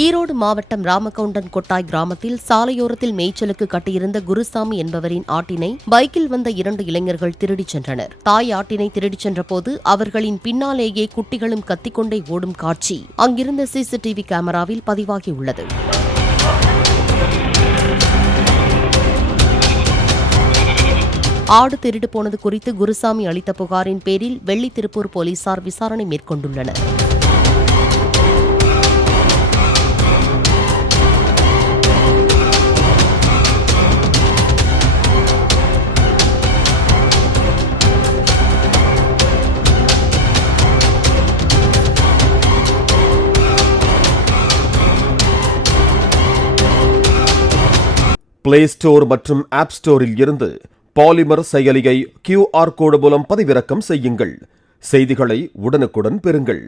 ஈரோடு மாவட்டம் ராமகவுண்டன் கொட்டாய் கிராமத்தில் சாலையோரத்தில் மேய்ச்சலுக்கு கட்டியிருந்த குருசாமி என்பவரின் ஆட்டினை பைக்கில் வந்த 2 இளைஞர்கள் திருடிச் சென்றனர். தாய் ஆட்டினை திருடிச் சென்றபோது அவர்களின் பின்னாலேயே குட்டிகளும் கத்திக்கொண்டே ஓடும் காட்சி அங்கிருந்த சிசிடிவி கேமராவில் பதிவாகியுள்ளது. ஆடு திருடு போனது குறித்து குருசாமி அளித்த புகாரின் பேரில் வெள்ளித்திருப்பூர் போலீசார் விசாரணை மேற்கொண்டுள்ளனர். பிளே ஸ்டோர் மற்றும் ஆப் ஸ்டோரில் இருந்து பாலிமர் செயலியை QR கோடு மூலம் பதிவிறக்கம் செய்யுங்கள். செய்திகளை உடனுக்குடன் பெறுங்கள்.